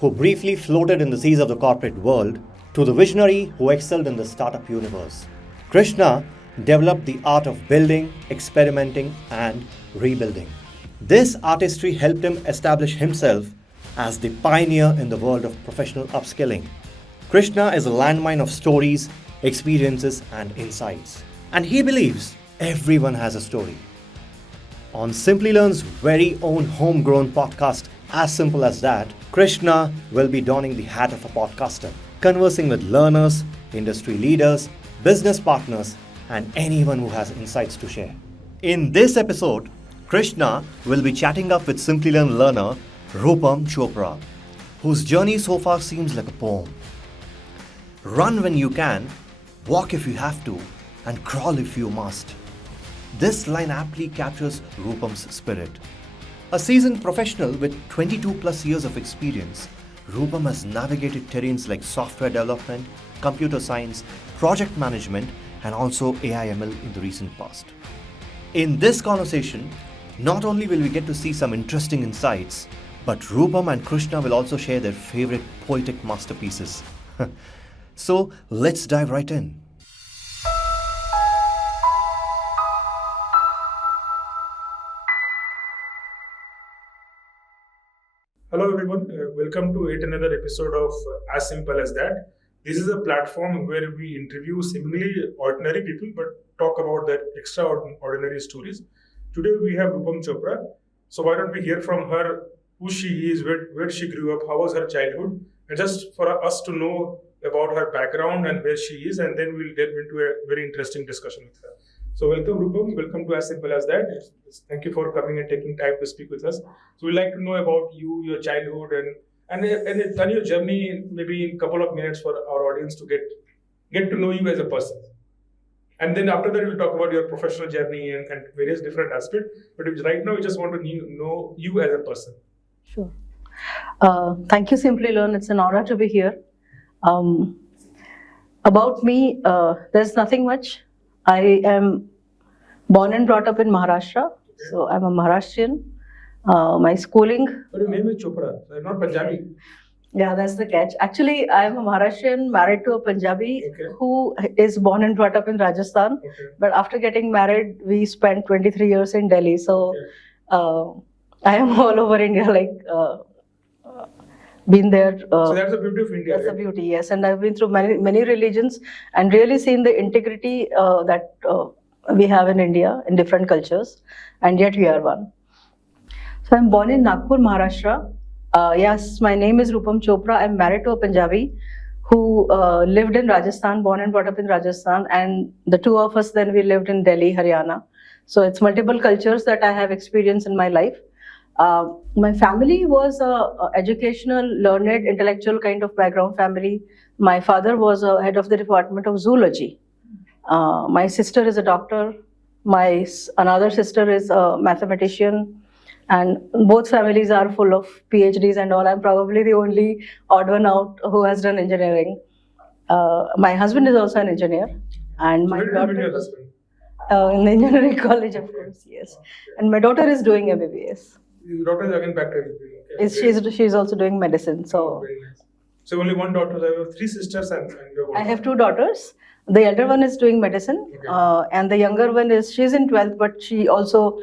who briefly floated in the seas of the corporate world, to the visionary who excelled in the startup universe. Krishna developed the art of building, experimenting, and rebuilding. This artistry helped him establish himself as the pioneer in the world of professional upskilling. Krishna is a landmine of stories, experiences, and insights. And he believes everyone has a story. On Simplilearn's very own homegrown podcast, As Simple as That, Krishna will be donning the hat of a podcaster, conversing with learners, industry leaders, business partners, and anyone who has insights to share. In this episode, Krishna will be chatting up with Simplilearn learner Roopam Chopra, whose journey so far seems like a poem. Run when you can, walk if you have to, and crawl if you must. This line aptly captures Roopam's spirit. A seasoned professional with 22 plus years of experience, Roopam has navigated terrains like software development, computer science, project management, and also AI/ML in the recent past. In this conversation, not only will we get to see some interesting insights, but Roopam and Krishna will also share their favorite poetic masterpieces. So let's dive right in. Hello everyone, welcome to yet another episode of As Simple as That. This is a platform where we interview seemingly ordinary people but talk about their extraordinary stories. Today we have Roopam Chopra. So why don't we hear from her who she is, where she grew up, how was her childhood, and just for us to know about her background and where she is, and then we'll delve into a very interesting discussion with her. So welcome Roopam, welcome to As Simple as That. Thank you for coming and taking time to speak with us. So we'd like to know about you, your childhood, and your journey maybe in a couple of minutes for our audience to get to know you as a person. And then after that, we'll talk about your professional journey and various different aspects. But right now, we just want to know you as a person. Sure. Thank you, Simplilearn. It's an honor to be here. About me, there's nothing much. I am born and brought up in Maharashtra. So I'm a Maharashtrian. My schooling... But your name is Chopra, not Punjabi. Yeah, that's the catch. Actually, I'm a Maharashtrian married to a Punjabi who is born and brought up in Rajasthan. But after getting married, we spent 23 years in Delhi. So I am all over India, been there. So that's the beauty of India. That's the beauty, yes. And I've been through many religions and really seen the integrity that we have in India in different cultures. And yet we are one. So I'm born in Nagpur, Maharashtra. Yes, my name is Roopam Chopra. I'm married to a Punjabi who lived in Rajasthan, born and brought up in Rajasthan. And the two of us then we lived in Delhi, Haryana. So it's multiple cultures that I have experienced in my life. My family was a educational, learned, intellectual kind of background family. My father was a head of the department of zoology. My sister is a doctor. My another sister is a mathematician. And both families are full of PhDs and all. I'm probably the only odd one out who has done engineering. My husband is also an engineer. And my daughter... Your husband? In the engineering college, of course, yes. And my daughter is doing MBBS. Your daughter is again back to MBBS. She's also doing medicine. So very nice. So only one daughter. I have three sisters and your I have two daughters. The elder one is doing medicine, and the younger one she's in 12th, but she also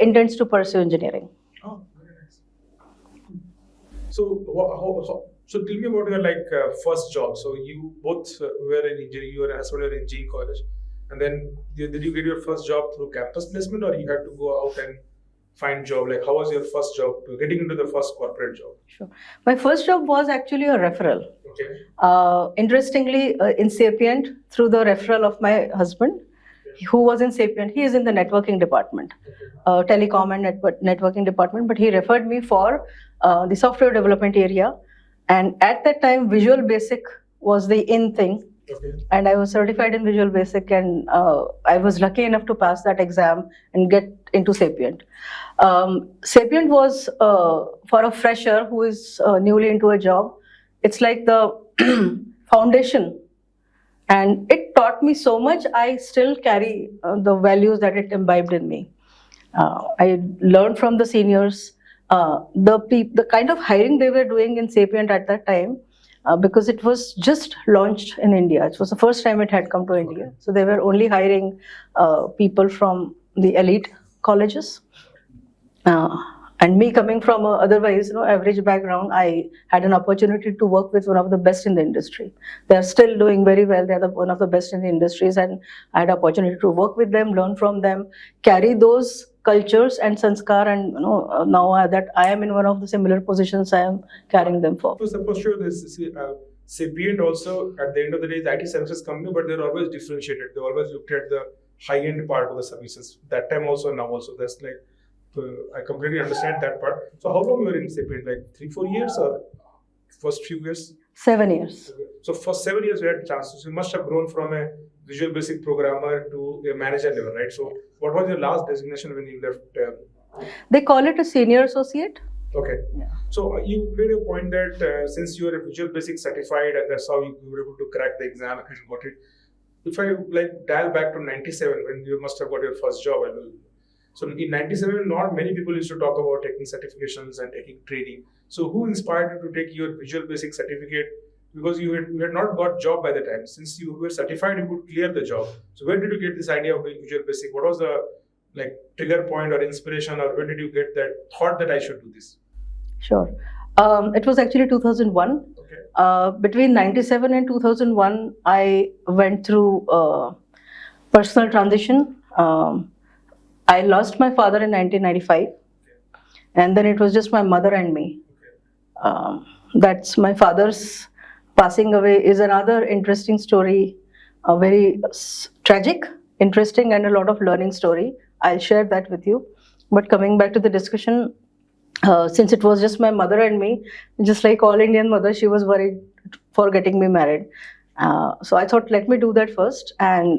intends to pursue engineering. Oh, very nice. So, so tell me about your first job. So you both were in engineering. You and husband were in engineering college, and then did you get your first job through campus placement, or you had to go out and find job? Like, how was your first job, getting into the first corporate job? Sure. My first job was actually a referral. Interestingly, in Sapient, through the referral of my husband, who was in Sapient. He is in the networking department, telecom and networking department, but he referred me for the software development area. And at that time, Visual Basic was the in thing. And I was certified in Visual Basic, and I was lucky enough to pass that exam and get into Sapient. Sapient was for a fresher who is newly into a job. It's like the foundation, and it taught me so much. I still carry the values that it imbibed in me. I learned from the seniors. The kind of hiring they were doing in Sapient at that time, because it was just launched in India. It was the first time it had come to India. So they were only hiring people from the elite colleges. And me coming from a otherwise average background, I had an opportunity to work with one of the best in the industry. They are still doing very well. They are one of the best in the industries, and I had opportunity to work with them, learn from them, carry those cultures and sanskar, and now that I am in one of the similar positions, I am carrying them forward. So suppose sure this Sapient also at the end of the day is IT services company, but they're always differentiated. They always looked at the high end part of the services. That time also, now also. That's like I completely understand that part. So how long you were in Sapient? Like 3-4 years or first few years? 7 years. So for 7 years you had chances. You must have grown from a Visual Basic programmer to a manager level, right? So what was your last designation when you left? They call it a senior associate. Okay. Yeah. So you made a point that since you are a Visual Basic certified and that's how you were able to crack the exam and got it. If I dial back to 97 when you must have got your first job, so in 97, not many people used to talk about taking certifications and taking training. So who inspired you to take your Visual Basic certificate? Because you had not got job by the time. Since you were certified, you could clear the job. So where did you get this idea of doing Visual Basic? What was the trigger point or inspiration, or where did you get that thought that I should do this? Sure. It was actually 2001. Okay. Between 97 and 2001, I went through personal transition. I lost my father in 1995, and then it was just my mother and me. That's my father's passing away is another interesting story, a very tragic, interesting, and a lot of learning story. I'll share that with you. But coming back to the discussion, since it was just my mother and me, just like all Indian mothers, she was worried for getting me married. So I thought, let me do that first. And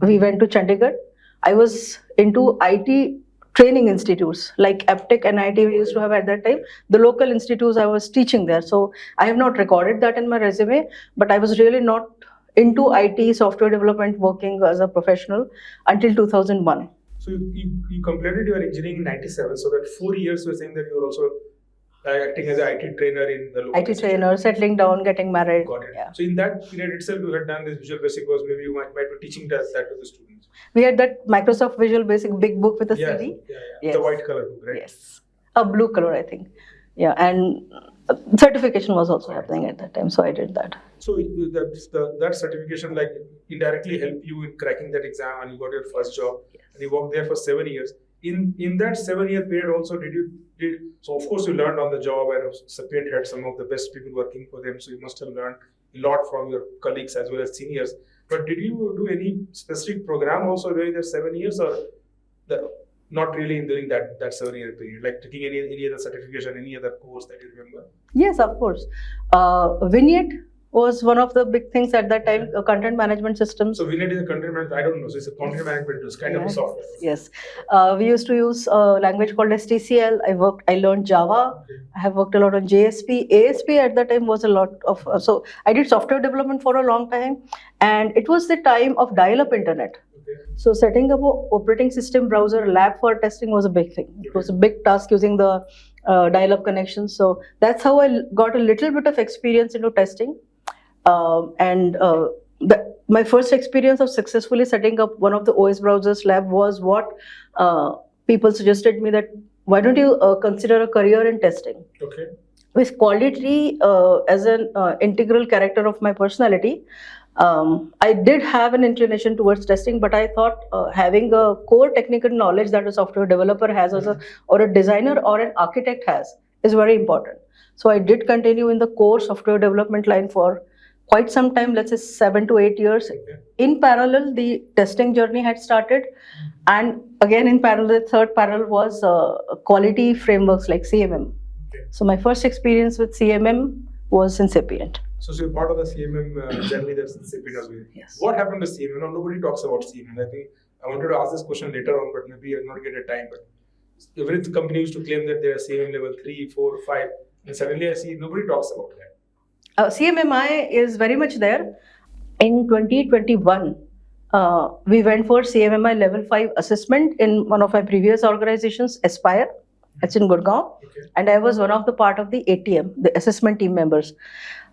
we went to Chandigarh. I was into IT training institutes like Aptech and IT we used to have at that time. The local institutes I was teaching there. So I have not recorded that in my resume, but I was really not into IT software development working as a professional until 2001. So you completed your engineering in 97. So that 4 years you were saying that you were also acting as an IT trainer in the local IT trainer, settling down, getting married. Got it. Yeah. So in that period itself, you had done this Visual Basic course. Maybe you might be teaching that to the students. We had that Microsoft Visual Basic big book with a CD. Yeah. Yes. The white color book, right? Yes. A blue color, I think. Yeah, and certification was also happening at that time, so I did that. So that certification indirectly helped you in cracking that exam, and you got your first job, and you worked there for 7 years. In that 7-year period also, so of course you learned on the job, and Sapient had some of the best people working for them, so you must have learned a lot from your colleagues as well as seniors. But did you do any specific program also during the 7 years, or not really during that 7-year period, like taking any other certification, any other course that you remember? Yes, of course. Vignette was one of the big things at that time, content management systems. So Vignette is a content management, I don't know, so it's a content management tool, kind of a software. Yes. We used to use a language called STCL. I learned Java. Okay. I have worked a lot on JSP. ASP at that time was a lot of, so I did software development for a long time, and it was the time of dial-up internet. Okay. So setting up an operating system browser lab for testing was a big thing. It was a big task using the dial-up connection. So that's how I got a little bit of experience into testing. My first experience of successfully setting up one of the OS browsers lab was what people suggested me, that why don't you consider a career in testing? Okay. With quality as an integral character of my personality, I did have an inclination towards testing, but I thought having a core technical knowledge that a software developer has or a designer or an architect has is very important. So I did continue in the core software development line for quite some time, let's say 7 to 8 years. Okay. In parallel, the testing journey had started. And again, in parallel, the third parallel was quality frameworks like CMM. Okay. So my first experience with CMM was in Sapient. So you're part of the CMM journey that's in Sapient as well. Yes. What happened to CMM? Now, nobody talks about CMM. I think I wanted to ask this question later on, but maybe I'll not get a time. But every company used to claim that they're CMM level 3, 4, 5, and suddenly I see nobody talks about that. CMMI is very much there. In 2021, we went for CMMI level 5 assessment in one of my previous organizations, Aspire. It's in Gurgaon. Okay. And I was one of the part of the ATM, the assessment team members.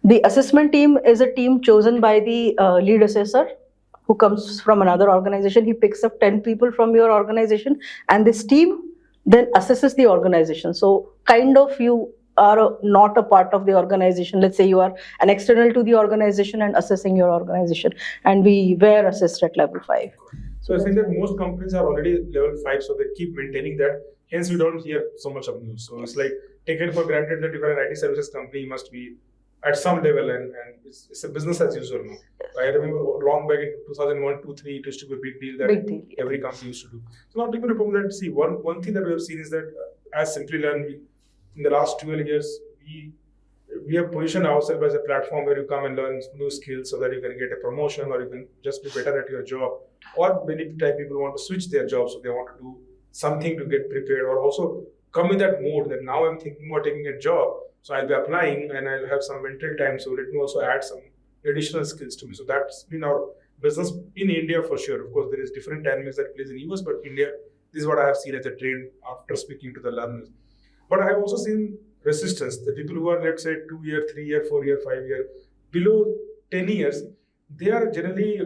The assessment team is a team chosen by the lead assessor who comes from another organization. He picks up 10 people from your organization, and this team then assesses the organization. So kind of you are not a part of the organization. Let's say you are an external to the organization and assessing your organization, and we were assessed at level 5. So I think that most companies are already level 5, so they keep maintaining that. Hence, we don't hear so much of news. So it's like taken for granted that if you're an IT services company, you must be at some level, and it's a business as usual now. I remember long back in 2001, 2, 3, it used to be a big deal that every company used to do. So now people report that, see, one thing that we have seen is that as Simplilearn, in the last 12 years, we have positioned ourselves as a platform where you come and learn new skills so that you can get a promotion or you can just be better at your job. Or many times people want to switch their jobs, so they want to do something to get prepared, or also come in that mode that now I'm thinking about taking a job. So I'll be applying and I'll have some mental time. So let me also add some additional skills to me. So that's been our business in India for sure. Of course, there is different dynamics that plays in US, but India, this is what I have seen as a trend after speaking to the learners. But I have also seen resistance. The people who are, let's say, 2 year, 3 year, 4 year, 5 year, below 10 years, they are generally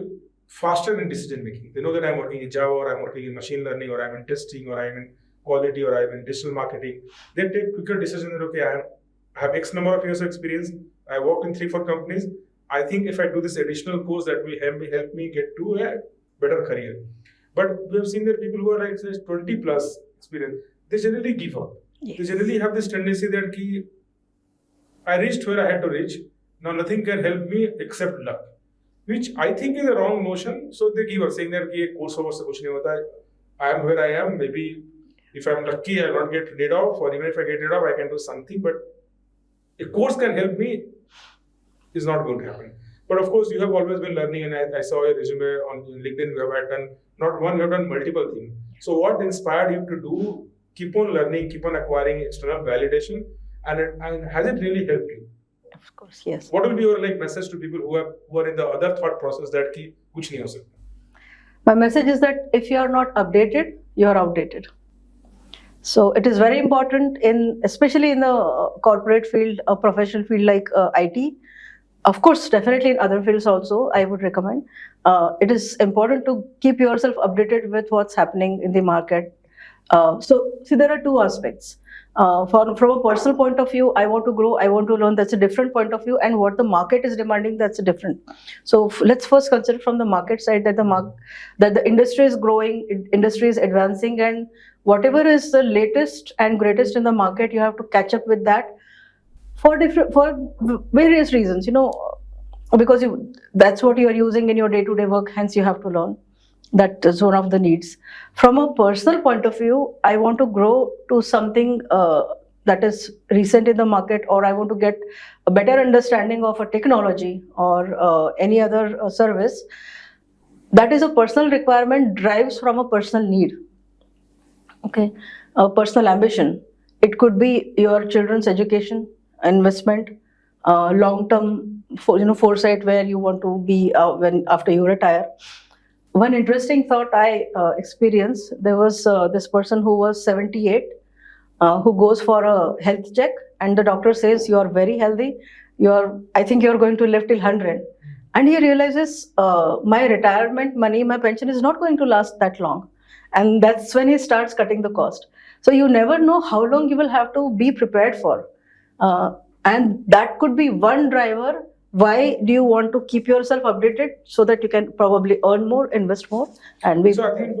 faster in decision making. They know that I'm working in Java, or I'm working in machine learning, or I'm in testing, or I'm in quality, or I'm in digital marketing. They take quicker decisions that, okay, I have X number of years of experience. I worked in 3, 4 companies. I think if I do this additional course, that will help me get to a better career. But we have seen that people who are like, say, 20 plus experience, they generally give up. Yes. They generally have this tendency that I reached where I had to reach. Now nothing can help me except luck, which I think is a wrong notion. So they give up, saying that course se kuch nahi hota. I am where I am. Maybe if I'm lucky, I will not get laid off, or even if I get laid off, I can do something. But a course can help me is not going to happen. But of course, you have always been learning, and I saw your resume on LinkedIn. You have done not one, you have done multiple things. So what inspired you to do? Keep on learning, keep on acquiring external validation, and has it really helped you? Of course, yes. What will be your message to people who are in the other thought process that kuch nahi ho sakta? My message is that if you are not updated, you are outdated. So it is very important, especially in the corporate field, a professional field like IT. Of course, definitely in other fields also, I would recommend. It is important to keep yourself updated with what's happening in the market. So see, there are 2 aspects. From a personal point of view, I want to grow, I want to learn. That's a different point of view, and what the market is demanding, that's a different. So let's first consider from the market side that the industry is growing, industry is advancing, and whatever is the latest and greatest in the market, you have to catch up with that for various reasons. Because that's what you are using in your day-to-day work. Hence, you have to learn. That is one of the needs. From a personal point of view, I want to grow to something that is recent in the market, or I want to get a better understanding of a technology or any other service. That is a personal requirement, drives from a personal need. Okay, a personal ambition. It could be your children's education, investment, long-term, foresight where you want to be after you retire. One interesting thought I experienced, there was this person who was 78 who goes for a health check, and the doctor says, you are very healthy, I think you're going to live till 100. And he realizes my retirement money, my pension is not going to last that long. And that's when he starts cutting the cost. So you never know how long you will have to be prepared for. And that could be one driver. Why do you want to keep yourself updated so that you can probably earn more, invest more, and be? So I think,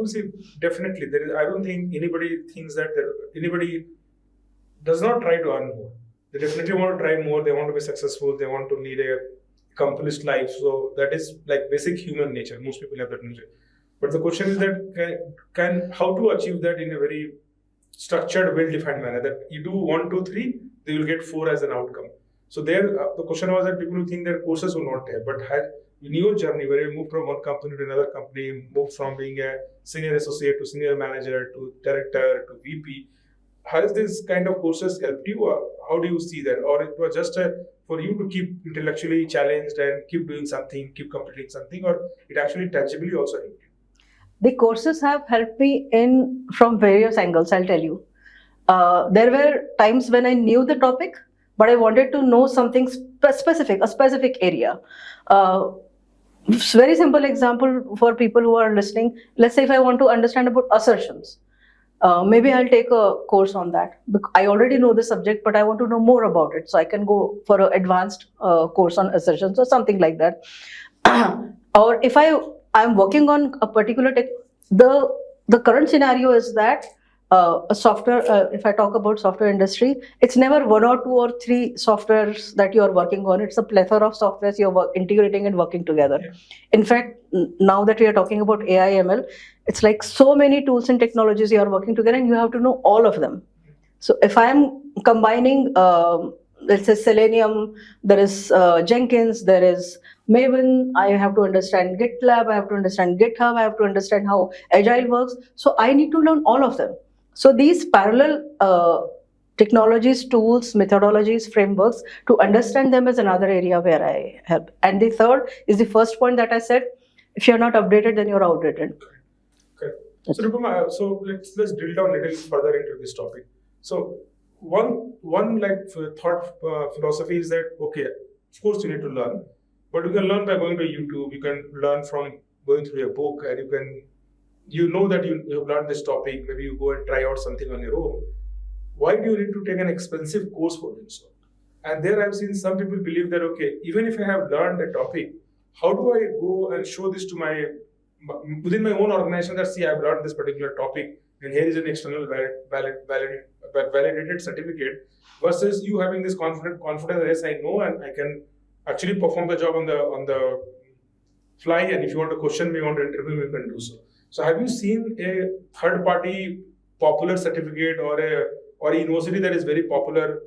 definitely, I don't think anybody thinks that anybody does not try to earn more. They definitely want to try more. They want to be successful. They want to lead a accomplished life. So that is like basic human nature. Most people have that nature. But the question is that how to achieve that in a very structured, well-defined manner. That you do 1, 2, 3, they will get 4 as an outcome. So there, the question was that people who think that courses will not have, but in your journey where you moved from one company to another company, moved from being a senior associate to senior manager to director to VP, has this kind of courses helped you, or how do you see that? Or it was just for you to keep intellectually challenged and keep doing something, keep completing something, or it actually tangibly also helped you? The courses have helped me from various angles, I'll tell you. There were times when I knew the topic, but I wanted to know something specific, a specific area. Very simple example for people who are listening. Let's say if I want to understand about assertions, maybe I'll take a course on that. I already know the subject, but I want to know more about it. So I can go for an advanced course on assertions or something like that. Or if I'm working on a particular tech, the current scenario is that a software. If I talk about software industry, it's never one or two or three softwares that you are working on. It's a plethora of softwares you're integrating and working together. Yeah. In fact, now that we are talking about AI ML, it's like so many tools and technologies you are working together, and you have to know all of them. So if I'm combining, let's say Selenium, there is Jenkins, there is Maven, I have to understand GitLab, I have to understand GitHub, I have to understand how Agile works. So I need to learn all of them. So these parallel technologies, tools, methodologies, frameworks, to understand them is another area where I help. And the third is the first point that I said, if you're not updated, then you're outdated. Okay. So Roopam, so let's drill down a little further into this topic. So one like thought philosophy is that, okay, of course you need to learn, but you can learn by going to YouTube. You can learn from going through a book, and you know that you've learned this topic. Maybe you go and try out something on your own. Why do you need to take an expensive course for doing so? And there I've seen some people believe that, okay, even if I have learned a topic, how do I go and show this to within my own organization that, see, I've learned this particular topic, and here is an external validated certificate, versus you having this confidence, yes, I know, and I can actually perform the job on the fly, and if you want to question me, want to interview me, you can do so. So have you seen a third party popular certificate or a university that is very popular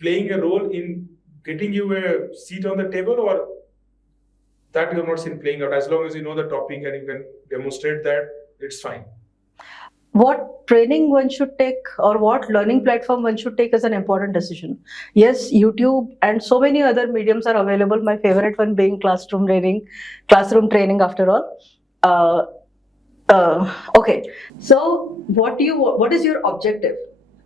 playing a role in getting you a seat on the table, or that you have not seen playing out? As long as you know the topic and you can demonstrate that, it's fine. What training one should take or what learning platform one should take is an important decision. Yes, YouTube and so many other mediums are available. My favorite one being classroom training after all. Okay, so what is your objective?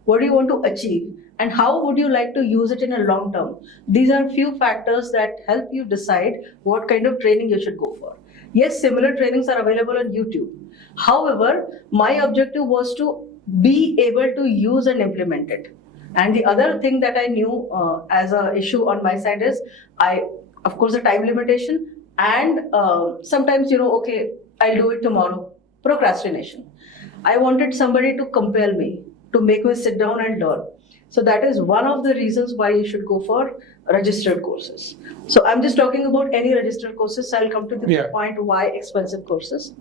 What do you want to achieve? And how would you like to use it in a long term? These are few factors that help you decide what kind of training you should go for. Yes, similar trainings are available on YouTube. However, my objective was to be able to use and implement it. And the other thing that I knew as an issue on my side is, of course, a time limitation, and sometimes, okay, I'll do it tomorrow. Procrastination. I wanted somebody to compel me, to make me sit down and learn. So that is one of the reasons why you should go for registered courses. So I'm just talking about any registered courses. I'll come to the point why expensive courses.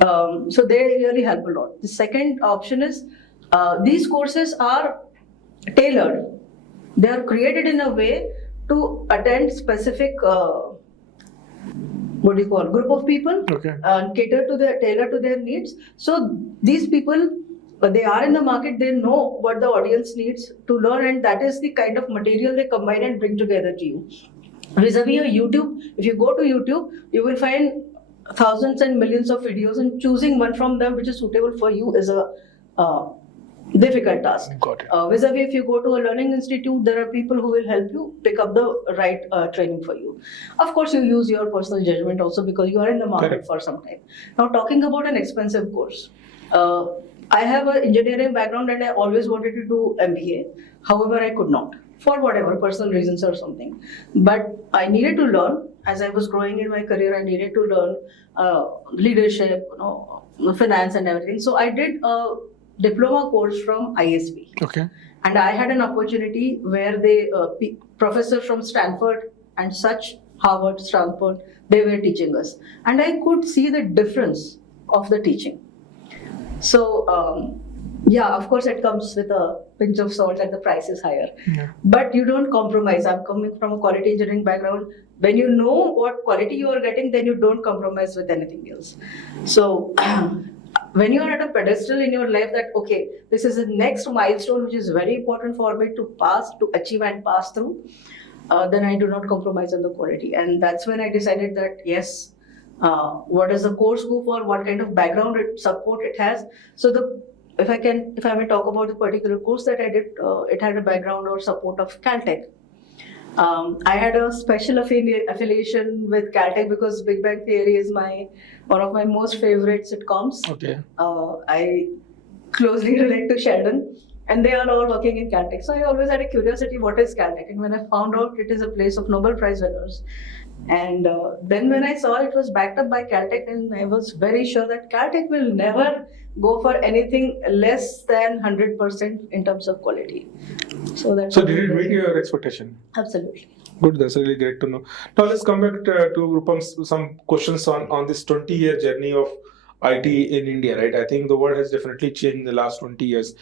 So they really help a lot. The second option is these courses are tailored. They are created in a way to attend specific group of people, and tailor to their needs. So these people, they are in the market, they know what the audience needs to learn, and that is the kind of material they combine and bring together to you. Vis-a-vis YouTube, if you go to YouTube, you will find thousands and millions of videos, and choosing one from them which is suitable for you is a difficult task. Got it. Vis-a-vis, if you go to a learning institute, there are people who will help you pick up the right training for you. Of course, you use your personal judgment also, because you are in the market for some time. Now, talking about an expensive course. I have an engineering background and I always wanted to do MBA. However, I could not, for whatever personal reasons or something. But I needed to learn. As I was growing in my career, I needed to learn leadership, finance and everything. So I did a diploma course from ISB. Okay. And I had an opportunity where professors from Stanford and such, Harvard, Stanford, they were teaching us. And I could see the difference of the teaching. So, of course, it comes with a pinch of salt and the price is higher. Yeah. But you don't compromise. I'm coming from a quality engineering background. When you know what quality you are getting, then you don't compromise with anything else. So, when you are at a pedestal in your life that, okay, this is the next milestone which is very important for me to achieve and pass through, then I do not compromise on the quality. And that's when I decided that, yes, what does the course go for, what kind of background support it has. So if I may talk about the particular course that I did, it had a background or support of Caltech. I had a special affiliation with Caltech because Big Bang Theory is one of my most favorite sitcoms. Okay. I closely relate to Sheldon, and they are all working in Caltech. So I always had a curiosity, what is Caltech? And when I found out it is a place of Nobel Prize winners, and then when I saw it was backed up by Caltech, and I was very sure that Caltech will never go for anything less than 100% in terms of quality. So did it meet your expectation? Absolutely. Good, that's really great to know. Now let's come back to Roopam's some questions on this 20-year journey of IT in India, right? I think the world has definitely changed in the last 20 years.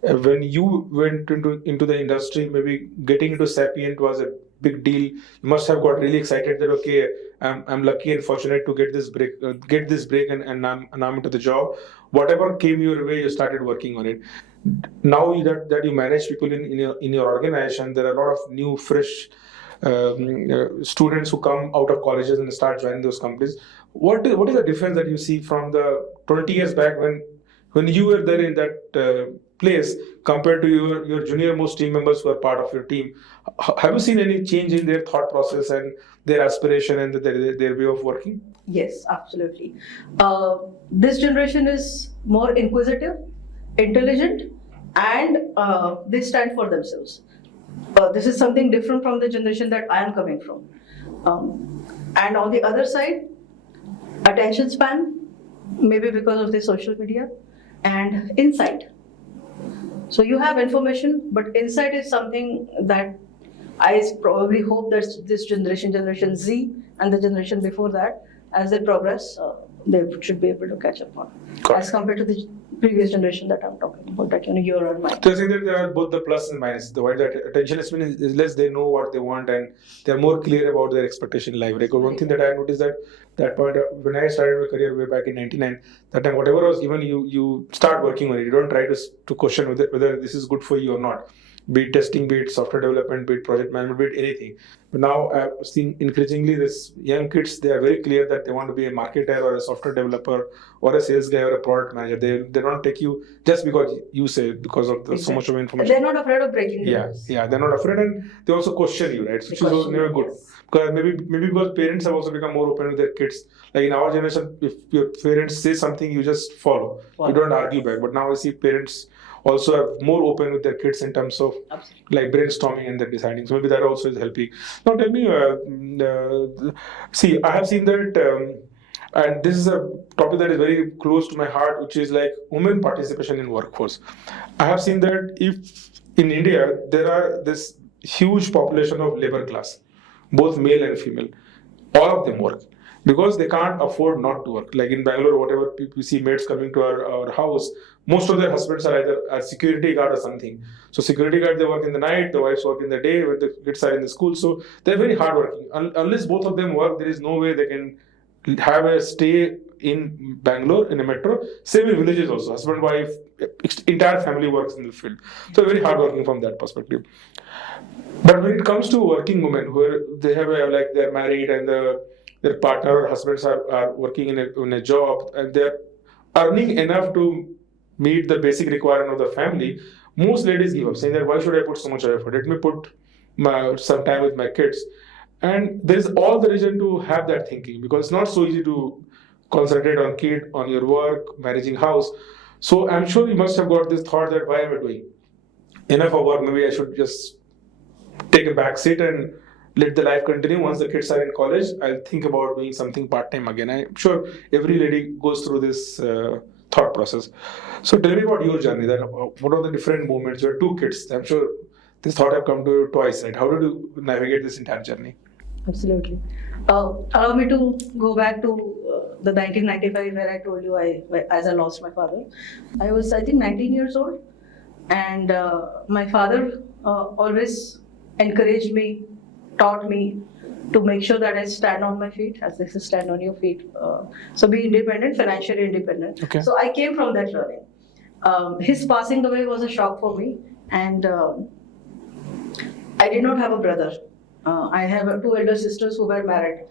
When you went into the industry, maybe getting into Sapient was a big deal. You must have got really excited that okay, I'm lucky and fortunate to get this break, and I'm into the job. Whatever came your way, you started working on it. Now that you manage people in your organization, there are a lot of new, fresh students who come out of colleges and start joining those companies. What is the difference that you see from the 20 years back when you were there in that place compared to your junior most team members who are part of your team? Have you seen any change in their thought process and their aspiration and their way of working? Yes, absolutely. This generation is more inquisitive, intelligent, and they stand for themselves. This is something different from the generation that I am coming from. And on the other side, attention span, maybe because of the social media, and insight. So you have information, but insight is something that I probably hope that this generation Z, and the generation before that, as they progress, they should be able to catch up on, as compared to the previous generation that I'm talking about, that year or mine. So I think that there are both the plus and minus. The while that attention span is less, they know what they want and they're more clear about their expectation in life. Like one thing that I noticed that point when I started my career way back in '99, that time whatever was given, you start working on it. You don't try to question whether this is good for you or not. Be it testing, be it software development, be it project management, be it anything. But now I've seen increasingly this young kids, they are very clear that they want to be a marketer or a software developer or a sales guy or a product manager. They don't take you just because you say, because of so much of information. They're not afraid of breaking the rules. Yeah, they're not afraid, and they also question you, right? So which is never good. Yes. Because maybe because parents have also become more open with their kids. Like in our generation, if your parents say something, you just follow. You don't argue back. But now I see parents also are more open with their kids in terms of like brainstorming and then deciding. So maybe that also is helping. Now tell me, see, I have seen that, and this is a topic that is very close to my heart, which is like women participation in workforce. I have seen that if in India, there are this huge population of labor class, both male and female, all of them work. Because they can't afford not to work. Like in Bangalore, whatever people see maids coming to our house, most of their husbands are either a security guard or something. So security guard, they work in the night, the wives work in the day when the kids are in the school. So they're very hardworking. Unless both of them work, there is no way they can have a stay in Bangalore in a metro. Same in villages also. Husband, wife, entire family works in the field. So very hardworking from that perspective. But when it comes to working women, where they have like they're married and their partner or husbands are working in a job and they're earning enough to meet the basic requirement of the family, most ladies give up, saying that why should I put so much effort? Let me put some time with my kids. And there is all the reason to have that thinking, because it's not so easy to concentrate on kid, on your work, managing house. So I'm sure you must have got this thought that why am I doing enough of work? Maybe I should just take a back seat and let the life continue. Once the kids are in college, I'll think about doing something part-time again. I'm sure every lady goes through this thought process. So tell me about your journey. Then, what are the different moments? You have 2 kids. I'm sure this thought have come to you twice, right? How did you navigate this entire journey? Absolutely. Allow me to go back to the 1995 where I told you as I lost my father. I was, I think, 19 years old. And my father always encouraged me, taught me to make sure that I stand on my feet, as they say, stand on your feet. So be independent, financially independent. Okay. So I came from that learning. His passing away was a shock for me, and I did not have a brother. I have 2 elder sisters who were married,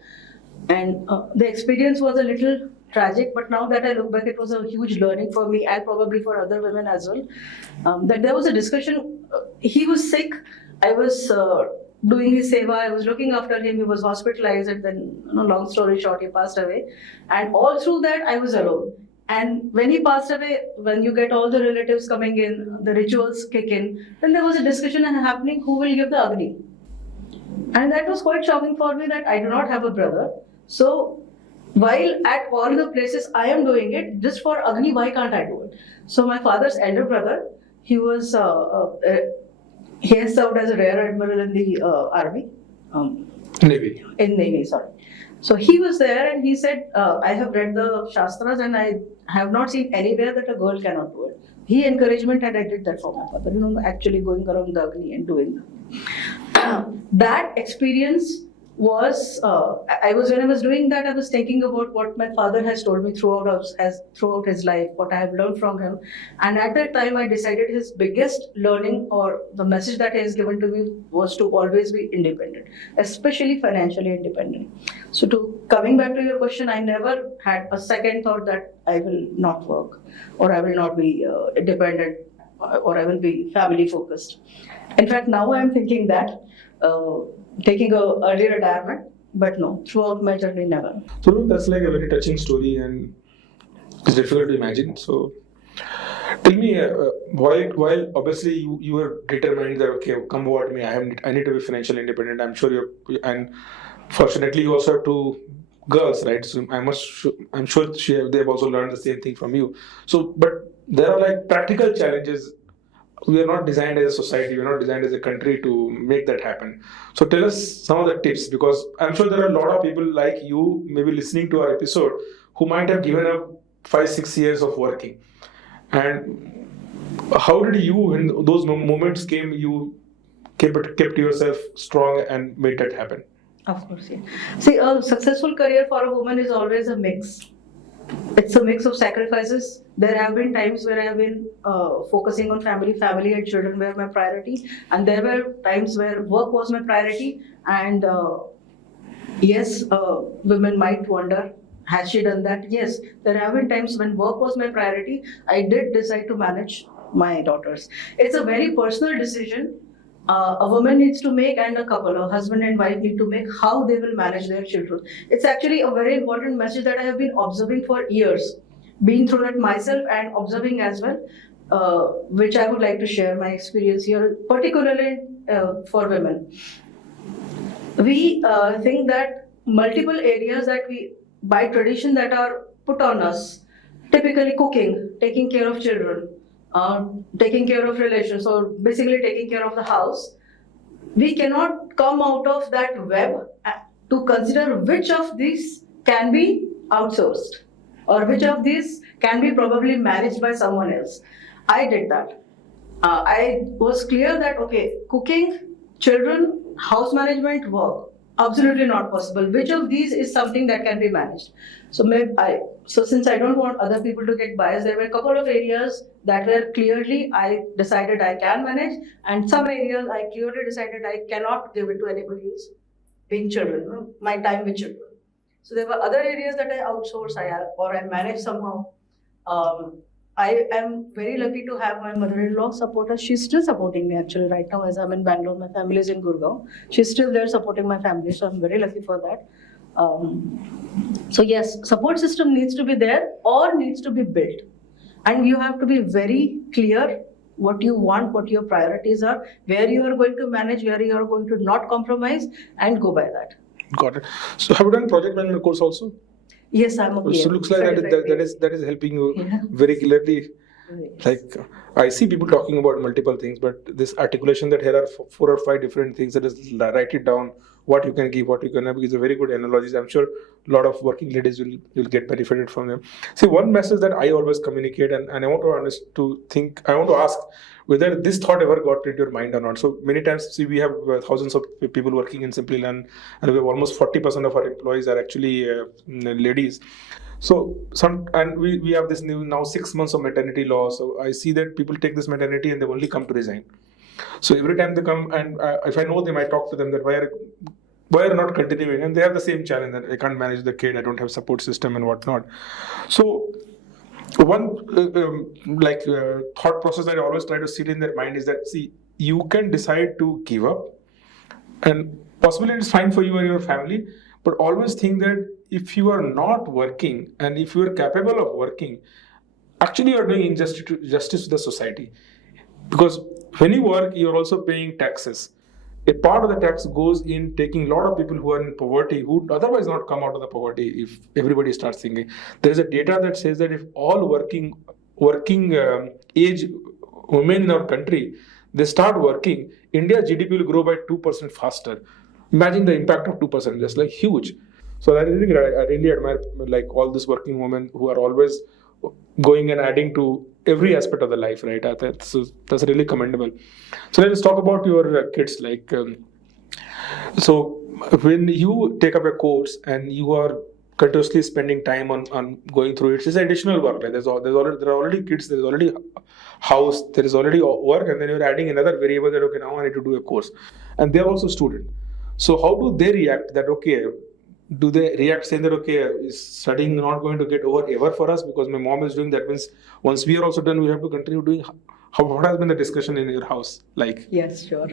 and the experience was a little tragic, but now that I look back, it was a huge learning for me and probably for other women as well. That there was a discussion. He was sick. I was doing his seva. I was looking after him. He was hospitalized, and then, long story short, he passed away. And all through that, I was alone. And when he passed away, when you get all the relatives coming in, the rituals kick in, then there was a discussion happening, who will give the Agni? And that was quite shocking for me that I do not have a brother. So while at all the places I am doing it, just for Agni, why can't I do it? So my father's elder brother, he was, he has served as a rear admiral in the army. Navy. In Navy, sorry. So he was there and he said, I have read the Shastras and I have not seen anywhere that a girl cannot do it. He encouraged me and I did that for my father, actually going around the Agni and doing that. That experience was, when I was doing that, I was thinking about what my father has told me throughout his life, what I have learned from him. And at that time, I decided his biggest learning or the message that he has given to me was to always be independent, especially financially independent. So coming back to your question, I never had a second thought that I will not work or I will not be dependent or I will be family focused. In fact, now I'm thinking that taking an early retirement, but no, throughout my journey, never. So that's like a very touching story and it's difficult to imagine. So tell me, while obviously you were determined that, okay, come what may, I need to be financially independent. I'm sure and fortunately you also have two girls, right? So I'm sure they've also learned the same thing from you. So, but there are like practical challenges. We are not designed as a society, we are not designed as a country to make that happen. So tell us some of the tips, because I'm sure there are a lot of people like you maybe listening to our episode who might have given up 5-6 years of working. And how did you, when those moments came, you kept yourself strong and made that happen? Of course, yeah. See, a successful career for a woman is always a mix. It's a mix of sacrifices. There have been times where I have been focusing on family and children were my priority. And there were times where work was my priority. And yes, women might wonder, has she done that? Yes, there have been times when work was my priority. I did decide to manage my daughters. It's a very personal decision. A woman needs to make, and a couple, a husband and wife need to make, how they will manage their children. It's actually a very important message that I have been observing for years, being through that myself and observing as well, which I would like to share my experience here, particularly for women. We think that multiple areas that we, by tradition, that are put on us, typically cooking, taking care of children, taking care of relations, or basically taking care of the house, we cannot come out of that web to consider which of these can be outsourced or which of these can be probably managed by someone else. I did that. I was clear that, okay, cooking, children, house management, work, absolutely not possible. Which of these is something that can be managed? So since I don't want other people to get biased, there were a couple of areas that were clearly I decided I can manage, and some areas I clearly decided I cannot give it to anybody else, being children, my time with children. So there were other areas that I outsource, I manage somehow. I am very lucky to have my mother-in-law support us. She's still supporting me actually right now as I'm in Bangalore. My family is in Gurgaon. She's still there supporting my family, so I'm very lucky for that. So yes, support system needs to be there or needs to be built. And you have to be very clear what you want, what your priorities are, where you are going to manage, where you are going to not compromise, and go by that. Got it. So have you done project management course also? Yes, I'm okay. So looks like that is helping you very clearly. Yes. Like I see people talking about multiple things, but this articulation that here are 4 or 5 different things, that is write it down, what you can give, what you cannot give, is a very good analogy. I'm sure a lot of working ladies will get benefited from them. See, one message that I always communicate, and I want I want to ask whether this thought ever got into your mind or not. So many times, see, we have thousands of people working in Simplilearn, and we have almost 40% of our employees are actually ladies. So we have this new now 6 months of maternity law. So I see that people take this maternity and they only come to resign. So every time they come, and if I know them, I talk to them that why are not continuing? And they have the same challenge that I can't manage the kid, I don't have support system and whatnot. So one thought process that I always try to sit in their mind is that, see, you can decide to give up, and possibly it's fine for you and your family, but always think that if you are not working and if you are capable of working, actually you are doing justice to the society. Because when you work, you are also paying taxes. A part of the tax goes in taking a lot of people who are in poverty, who would otherwise not come out of the poverty if everybody starts thinking. There is a data that says that if all working age women in our country, they start working, India's GDP will grow by 2% faster. Imagine the impact of 2%, just like huge. So I really admire like all these working women who are always going and adding to every aspect of the life, right? That's really commendable. So let's talk about your kids. Like, so when you take up a course and you are continuously spending time on going through it, it's additional work. Right? There are already kids, there is already house, there is already work, and then you're adding another variable that, okay, now I need to do a course. And they're also student. So how do they react that, okay, do they react saying that, okay, is studying not going to get over ever for us because my mom is doing that, means once we are also done, we have to continue doing? What has been the discussion in your house like? Yes, sure.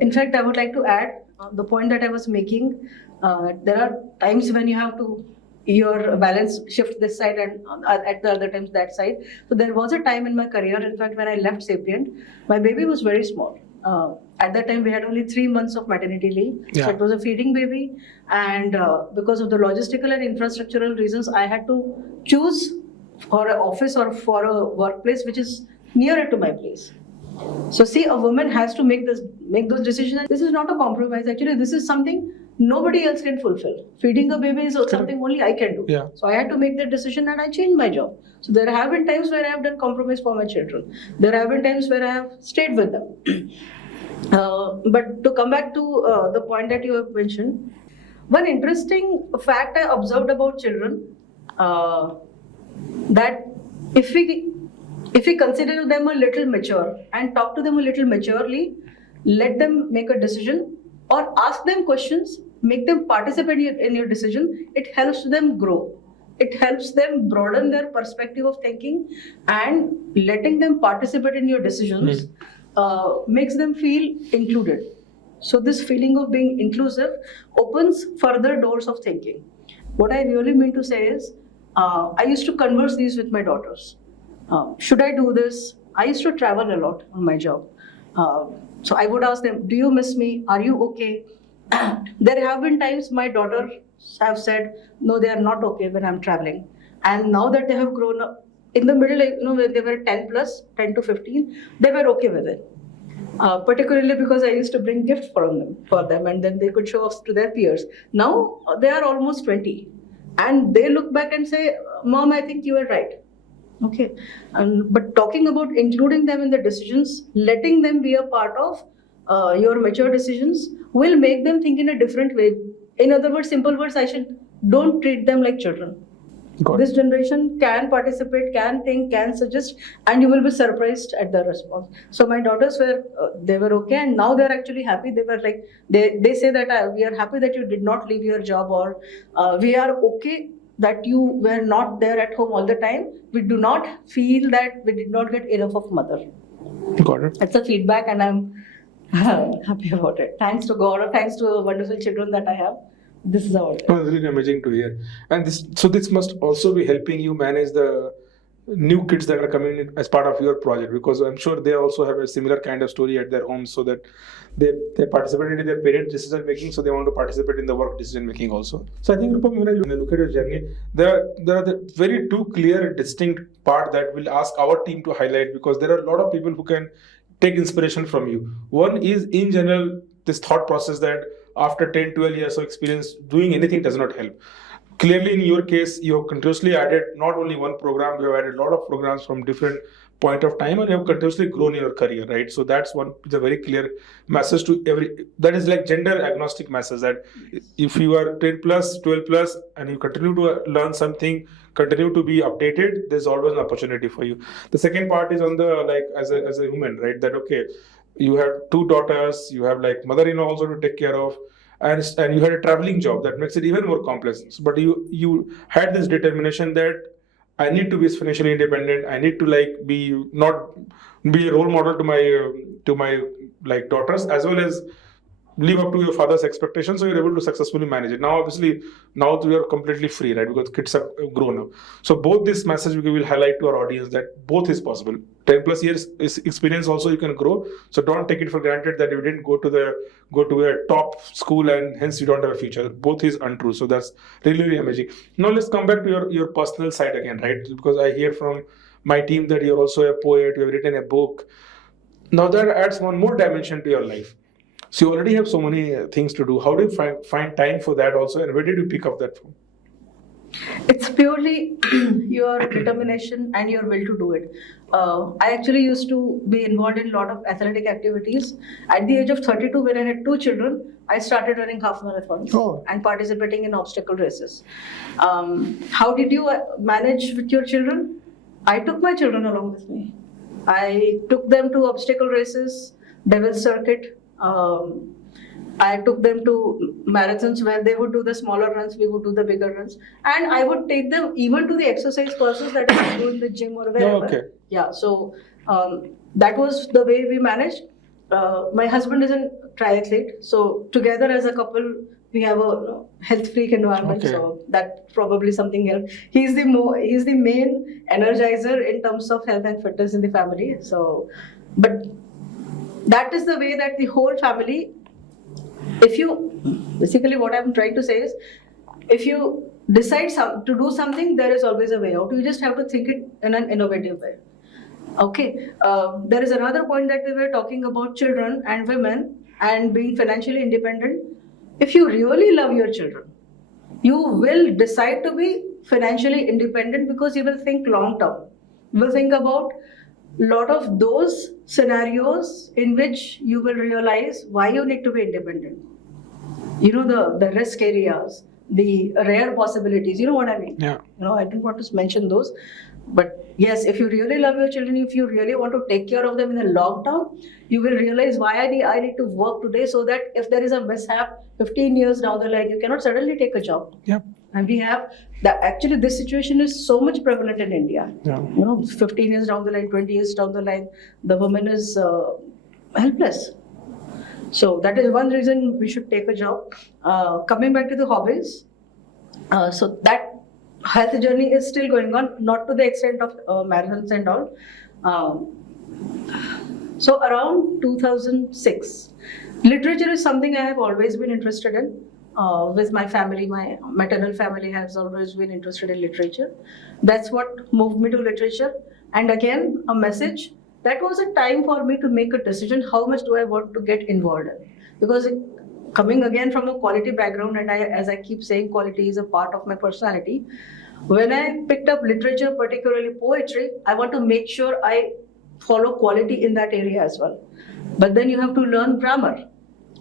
In fact, I would like to add the point that I was making. There are times when you have to, your balance shift this side and at the other times that side. So there was a time in my career, in fact, when I left Sapient, my baby was very small. At that time, we had only 3 months of maternity leave. Yeah. So it was a feeding baby. And because of the logistical and infrastructural reasons, I had to choose for an office or for a workplace which is nearer to my place. So see, a woman has to make those decisions. This is not a compromise. Actually, this is something nobody else can fulfill. Feeding a baby is something only I can do. Yeah. So I had to make that decision and I changed my job. So there have been times where I have done compromise for my children. There have been times where I have stayed with them. But to come back to the point that you have mentioned, one interesting fact I observed about children, that if we consider them a little mature and talk to them a little maturely, let them make a decision or ask them questions, make them participate in your decision, it helps them grow. It helps them broaden their perspective of thinking, and letting them participate in your decisions makes them feel included. So this feeling of being inclusive opens further doors of thinking. What I really mean to say is, I used to converse these with my daughters. Should I do this? I used to travel a lot on my job. So I would ask them, do you miss me? Are you okay? There have been times my daughters have said, no, they are not okay when I'm traveling. And now that they have grown up, in the middle, when they were 10 to 15, they were okay with it. Particularly because I used to bring gifts for them, and then they could show off to their peers. Now they are almost 20, and they look back and say, Mom, I think you were right. Okay. But talking about including them in the decisions, letting them be a part of your mature decisions will make them think in a different way. In other words, simple words, don't treat them like children. This generation can participate, can think, can suggest, and you will be surprised at the response. So my daughters they were okay, and now they're actually happy. They were like, they say that we are happy that you did not leave your job, or we are okay that you were not there at home all the time. We do not feel that we did not get enough of mother. Got it. That's a feedback, and I'm happy about it. Thanks to God, or thanks to the wonderful children that I have. This is how it is. Oh, it's really amazing to hear. And this must also be helping you manage the new kids that are coming in as part of your project, because I'm sure they also have a similar kind of story at their home, so that they participated in their parent decision making, so they want to participate in the work decision making also. So I think, Roopam, when I look at your journey, there are the very two clear, distinct part that we'll ask our team to highlight, because there are a lot of people who can take inspiration from you. One is, in general, this thought process that after 10, 12 years of experience, doing anything does not help. Clearly, in your case, you have continuously added not only one program, you have added a lot of programs from different point of time, and you have continuously grown in your career, right? So that's it's a very clear message to that is like gender agnostic message, that if you are 10 plus, 12 plus, and you continue to learn something, continue to be updated, there's always an opportunity for you. The second part is on the, like, as a human, right? That, okay, you have 2 daughters, you have like mother-in-law also to take care of, and you had a traveling job that makes it even more complex. But you had this determination that I need to be financially independent. I need to not be a role model to my like daughters, as well as live up to your father's expectations, so you're able to successfully manage it. Now, obviously, now we are completely free, right? Because kids have grown up. So both this message we will highlight to our audience that both is possible. 10 plus years is experience also you can grow. So don't take it for granted that you didn't go to a top school and hence you don't have a future. Both is untrue. So that's really, really amazing. Now let's come back to your personal side again, right? Because I hear from my team that you're also a poet, you have written a book. Now that adds one more dimension to your life. So you already have so many things to do. How do you find time for that also, and where did you pick up that from? It's purely your determination and your will to do it. I actually used to be involved in a lot of athletic activities. At the age of 32, when I had 2 children, I started running half marathons and participating in obstacle races. How did you manage with your children? I took my children along with me. I took them to obstacle races, Devil's Circuit. I took them to marathons where they would do the smaller runs, we would do the bigger runs, and I would take them even to the exercise courses that I would do in the gym or wherever. Okay. Yeah, so that was the way we managed. My husband is a triathlete, so together as a couple, we have a health freak environment. Okay. So that probably something else. He's the main energizer in terms of health and fitness in the family. So, but that is the way that the whole family. Basically what I'm trying to say is, if you decide to do something, there is always a way out. You just have to think it in an innovative way. Okay. There is another point that we were talking about children and women and being financially independent. If you really love your children, you will decide to be financially independent because you will think long term. You will think about a lot of those scenarios in which you will realize why you need to be independent. You know, the risk areas, the rare possibilities, you know what I mean? Yeah. I don't want to mention those. But yes, if you really love your children, if you really want to take care of them in the long term, you will realize why I need to work today, so that if there is a mishap 15 years down the line, you cannot suddenly take a job. Yep. And we have that. Actually, this situation is so much prevalent in India. Yeah. 15 years down the line, 20 years down the line, the woman is helpless. So that is one reason we should take a job. Coming back to the hobbies, so that health journey is still going on, not to the extent of marathons and all. So around 2006, literature is something I have always been interested in. With my family, my maternal family has always been interested in literature. That's what moved me to literature. And again, a message. That was a time for me to make a decision, how much do I want to get involved in? Because coming again from a quality background, and as I keep saying, quality is a part of my personality. When I picked up literature, particularly poetry, I want to make sure I follow quality in that area as well. But then you have to learn grammar.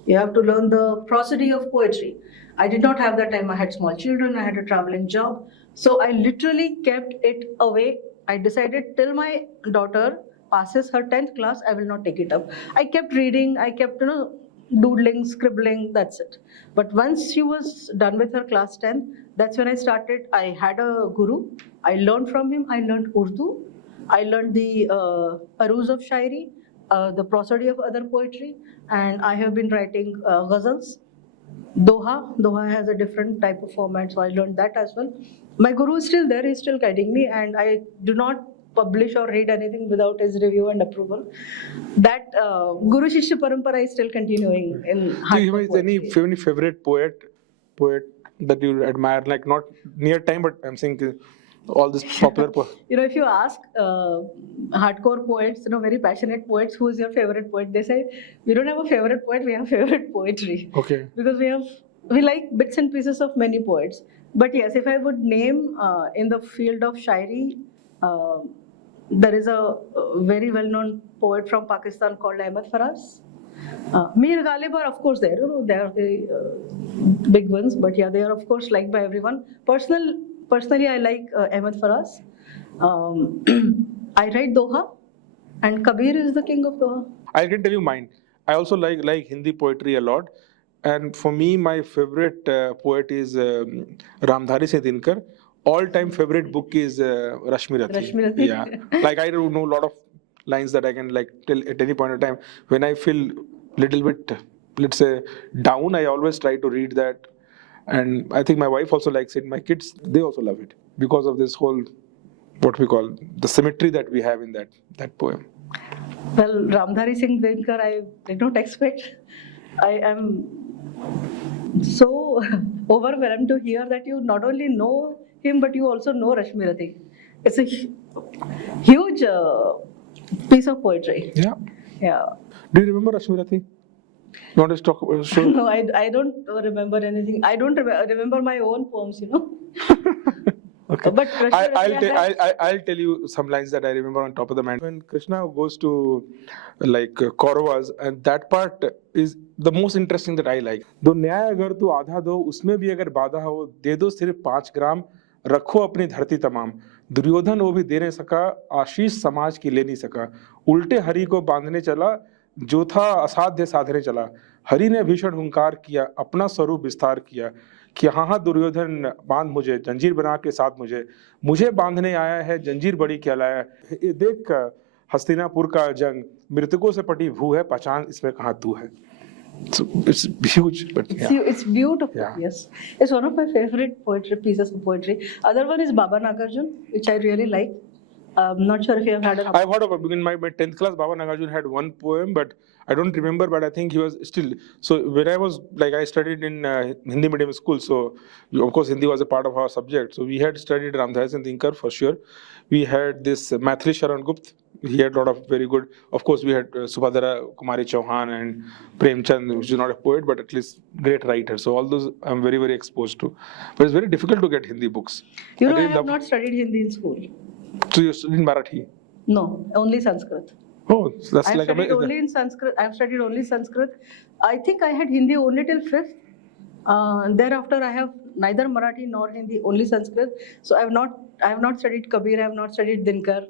You have to learn the prosody of poetry. I did not have that time. I had small children, I had a traveling job. So I literally kept it away. I decided till my daughter passes her 10th class, I will not take it up. I kept reading, I kept, doodling, scribbling, that's it. But once she was done with her class 10, that's when I started. I had a guru. I learned from him. I learned Urdu. I learned the aruz of shairi, the prosody of other poetry, and I have been writing ghazals. Doha has a different type of format, so I learned that as well. My guru is still there, he's still guiding me, and I do not publish or read anything without his review and approval. That Guru Shishya Parampara is still continuing in Do you have any favorite poet that you admire, like not near time, but I'm saying all this popular if you ask hardcore poets, very passionate poets, who is your favorite poet? They say, we don't have a favorite poet, we have favorite poetry. Okay. Because we like bits and pieces of many poets. But yes, if I would name in the field of shairi, there is a very well-known poet from Pakistan called Ahmed Faraz. Mir Ghalib are of course there. They are the big ones, but yeah, they are of course liked by everyone. Personally, I like Ahmed Faraz. I write Doha, and Kabir is the king of Doha. I can tell you mine. I also like Hindi poetry a lot. and for me, my favorite poet is Ramdhari Se Dinkar. All-time favorite book is Rashmi Rathi. Rashmi Rathi. Yeah, like I don't know a lot of lines that I can like tell at any point in time. When I feel little bit, let's say, down, I always try to read that. And I think my wife also likes it. My kids, they also love it because of this whole, what we call, the symmetry that we have in that poem. Well, Ramdhari Singh Dinkar, I did not expect. I am so overwhelmed to hear that you not only know him, but you also know Rashmi Rathi. It's a huge piece of poetry. Yeah. Yeah. Do you remember Rashmi Rathi? You want to talk about? Sure. No, I don't remember anything. I don't remember my own poems, you know. Okay. But I'll tell you some lines that I remember on top of the mind. When Krishna goes to like Kauravas, and that part is the most interesting that I like. दो न्याय अगर तू आधा दो, उसमें भी अगर बाधा हो, दे दो सिर्फ 5 ग्राम, रखो अपनी धरती तमाम. दुर्योधन वो भी दे नहीं सका, आशीष समाज की ले नहीं सका. उल्टे हरि को बांधने चला, जो था असाध्य साधने चला. हरि ने भीषण हुंकार किया, अपना स्वरूप विस्तार किया कि हाँ दुर्योधन बांध मुझे, जंजीर बना के साथ मुझे बांधने आया है, जंजीर बड़ी क्या लाया है. ये देख हस्तिनापुर का जंग, मृतकों से पटी भू है, पहचान इसमें कहाँ तू है. So it's huge, but yeah. It's beautiful. Yeah. Yes, it's one of my favorite pieces of poetry. Other one is Baba Nagarjun, which I really like. I'm not sure if you have had I've heard of it. In my 10th class, Baba Nagarjun had one poem, but I don't remember, but I think he was still. So when I was, like, I studied in Hindi medium school, so of course Hindi was a part of our subject. So we had studied Ramdhari Singh Dinkar for sure. We had this Maithili Sharan Gupt. He had a lot of very good. Of course, we had Subhadra Kumari Chauhan and Premchand, which is not a poet, but at least great writer. So all those I'm very, very exposed to. But it's very difficult to get Hindi books. You know, I have not studied Hindi in school. So you studied in Marathi? No, only Sanskrit. Oh, so that's I've like studied only in Sanskrit. I've studied only Sanskrit. I think I had Hindi only till 5th. Thereafter, I have neither Marathi nor Hindi, only Sanskrit. So I have not studied Kabir. I have not studied Dinkar.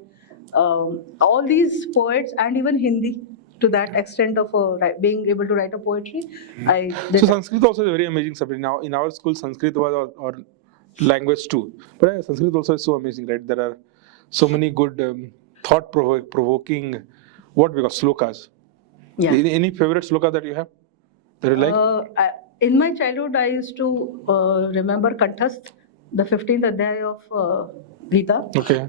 All these poets and even Hindi, to that extent of being able to write a poetry, I did. So Sanskrit also is a very amazing subject. Now in our school, Sanskrit was our language too. But yeah, Sanskrit also is so amazing, right? There are so many good thought-provoking, what we call slokas. Yeah. Any favorite sloka that you have that you like? In my childhood, I used to remember Kanthasth, the 15th Adhyay of Gita. Okay.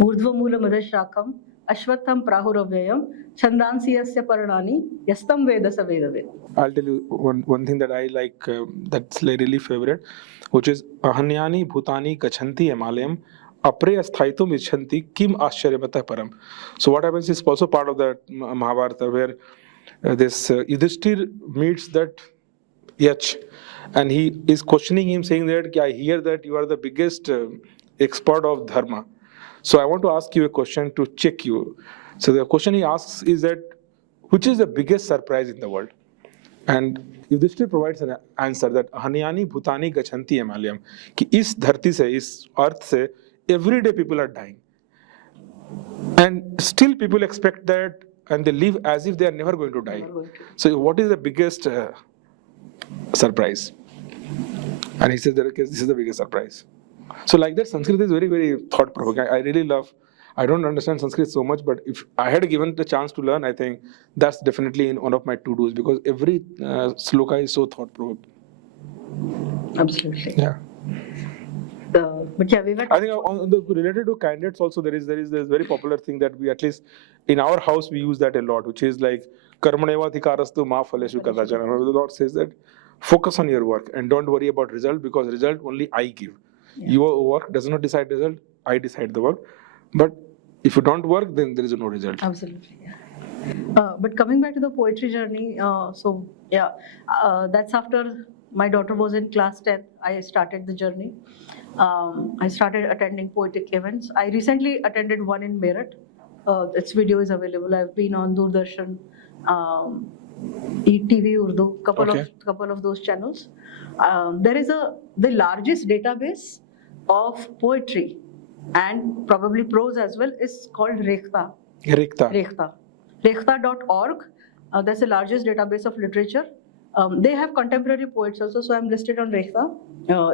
Urdhva Madashakam, Ashwatham Prahuravyayam, Chandansi Yasya Paranani, Yastam Vedasa Vedaved. I'll tell you one thing that I like, that's really favorite, which is Ahanyani Bhutani Gachanti Emalayam, Apre Asthaitum Ichanti Kim Ashcharyamata Param. So what happens is also part of the Mahabharata where this Yudhishthir meets that Yach, and he is questioning him, saying that I hear that you are the biggest expert of dharma. So I want to ask you a question to check you. So the question he asks is that, which is the biggest surprise in the world? And Yudhishthir provides an answer that Ahanyani Bhutani Gachanti Emalayam, कि इस धरती से, इस अर्थ से every day people are dying. And still people expect that and they live as if they are never going to die. So what is the biggest surprise? And he says that this is the biggest surprise. So like that, Sanskrit is very, very thought-provoking. I really love, I don't understand Sanskrit so much, but if I had given the chance to learn, I think that's definitely in one of my to-dos because every sloka is so thought-provoking. Absolutely. Yeah. But yeah, we were. I think related to candidates also, there is very popular thing that we, at least in our house, we use that a lot, which is like karmaneva adhikarastu ma phaleshu kadachana. The Lord says that focus on your work and don't worry about result because result only I give. Yeah. Your work does not decide result, I decide the work. But if you don't work, then there is no result. Absolutely. Yeah. But coming back to the poetry journey, that's after my daughter was in class 10, I started the journey. I started attending poetic events. I recently attended one in Meerut. Its video is available. I've been on Doordarshan, ETV Urdu, couple of those channels. There is the largest database of poetry and probably prose as well is called Rekhta. Rekhta.org. That's the largest database of literature They have contemporary poets also, so I'm listed on Rekha.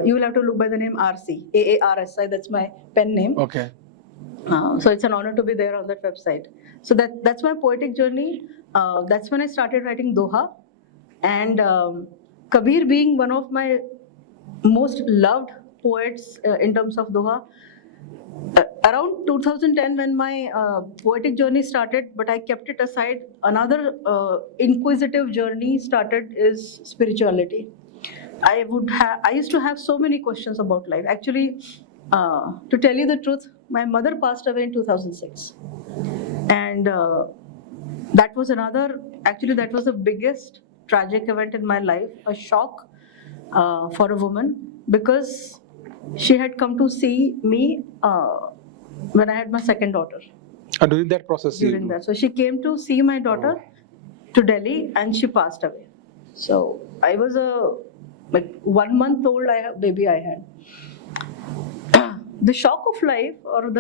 You will have to look by the name RC, AARSI, that's my pen name. Okay. So it's an honor to be there on that website. So that's my poetic journey. That's when I started writing Doha. And Kabir being one of my most loved poets in terms of Doha. Around 2010 when my poetic journey started, but I kept it aside, another inquisitive journey started is spirituality. I used to have so many questions about life. Actually, to tell you the truth, my mother passed away in 2006. And that was that was the biggest tragic event in my life, a shock for a woman, because she had come to see me when I had my second daughter. And during that process, During that, so she came to see my daughter to Delhi, and she passed away. So I was a 1 month old baby I had. The shock of life, or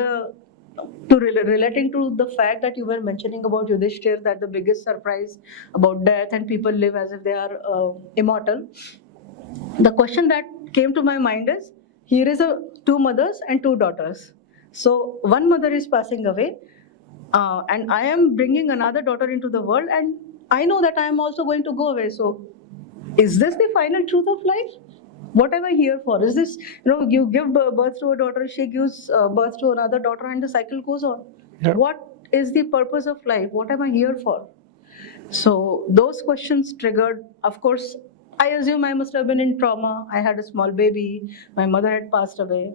relating to the fact that you were mentioning about Yudhishthir, that the biggest surprise about death and people live as if they are immortal. The question that came to my mind is, here is two mothers and two daughters. So one mother is passing away, and I am bringing another daughter into the world, and I know that I am also going to go away. So is this the final truth of life? What am I here for? Is this, you give birth to a daughter, she gives birth to another daughter, and the cycle goes on. Yeah. What is the purpose of life? What am I here for? So those questions triggered, of course, I assume I must have been in trauma. I had a small baby. My mother had passed away.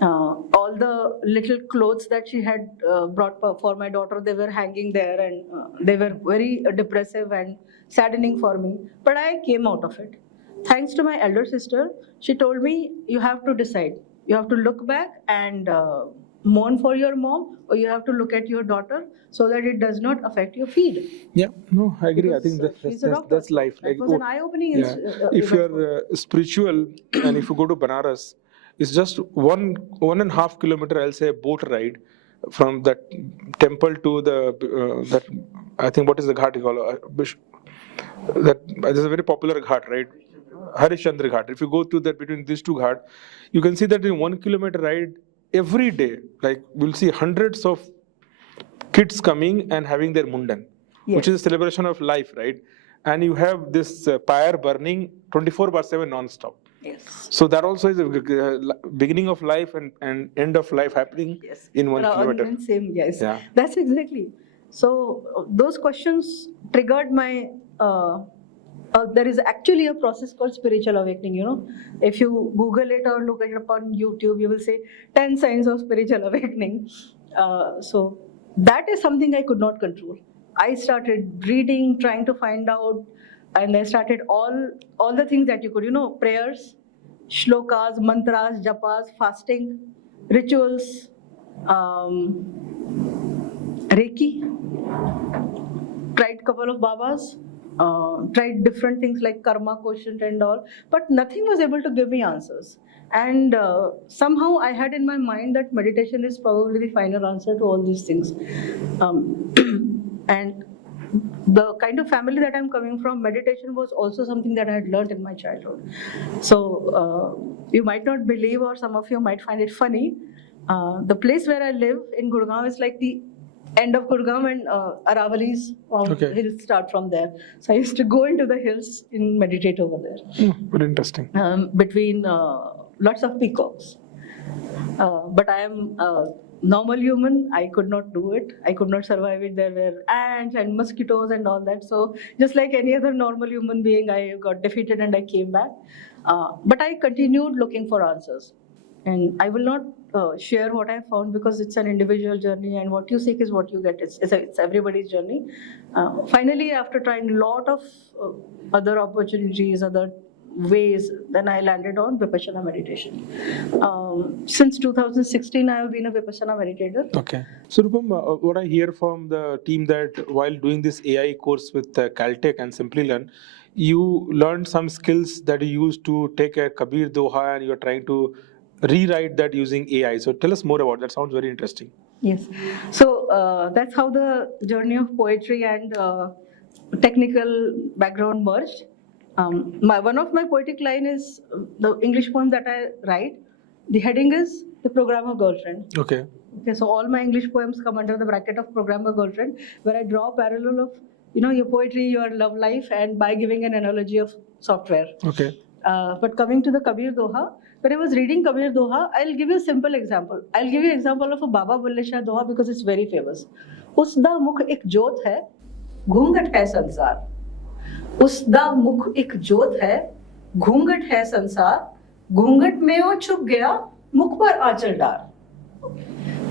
All the little clothes that she had brought for my daughter, they were hanging there, and they were very depressive and saddening for me. But I came out of it. Thanks to my elder sister, she told me, you have to decide. You have to look back and mourn for your mom, or you have to look at your daughter so that it does not affect your feed. Yeah, no, I agree. Because, I think she's a doctor. that's life. That was an eye-opening yeah. If you're spiritual and if you go to Banaras, it's just 1.5 kilometer, I'll say, boat ride from that temple to the that, I think, what is the ghat you call it? That there's a very popular ghat, right? Harishchandra Ghat. If you go to that, between these two ghat, you can see that in 1 kilometer ride every day, like we'll see hundreds of kids coming and having their mundan, Yes. which is a celebration of life, right? And you have this pyre burning 24/7 non-stop. Yes. So that also is a beginning of life and end of life happening Yes. in 1 kilometer. Same, yes. Yeah. That's exactly. So those questions triggered my. There is actually a process called spiritual awakening. If you Google it or look it up on YouTube, you will say 10 signs of spiritual awakening. So that is something I could not control. I started reading, trying to find out, and I started all the things that you could, prayers, shlokas, mantras, japas, fasting, rituals, Reiki, tried couple of babas, tried different things like karma quotient and all, but nothing was able to give me answers. And somehow I had in my mind that meditation is probably the final answer to all these things. And the kind of family that I'm coming from, meditation was also something that I had learned in my childhood. So you might not believe, or some of you might find it funny, the place where I live in Gurgaon is like the end of Gurgaon, and Aravali's hills start from there. So I used to go into the hills and meditate over there. Very interesting. Between lots of peacocks. But I am a normal human. I could not do it. I could not survive it. There were ants and mosquitoes and all that. So just like any other normal human being, I got defeated and I came back. But I continued looking for answers. And I will not share what I found, because it's an individual journey, and what you seek is what you get. It's everybody's journey. Finally, after trying a lot of other opportunities, other ways, then I landed on Vipassana meditation. Since 2016, I have been a Vipassana meditator. Okay. So Roopam, what I hear from the team, that while doing this AI course with Caltech and Simplilearn, you learned some skills that you used to take a Kabir Doha, and you're trying to rewrite that using AI. So tell us more about that. Sounds very interesting. Yes. So that's how the journey of poetry and technical background merged. One of my poetic line is the English poem that I write. The heading is The Programmer Girlfriend. Okay. Okay, so all my English poems come under the bracket of Programmer Girlfriend, where I draw a parallel of your poetry, your love life, and by giving an analogy of software. Okay. But coming to the Kabir Doha, when I was reading Kabir Doha, I'll give you a simple example. I'll give you an example of a Baba Bulle Shah Doha because it's very famous. Usda mukh ek jyot hai, घूंघट है संसार. उसदा मुख एक ज्योत है, घूंघट है संसार. घूंघट में वो छुप गया, मुख पर आंचल डार.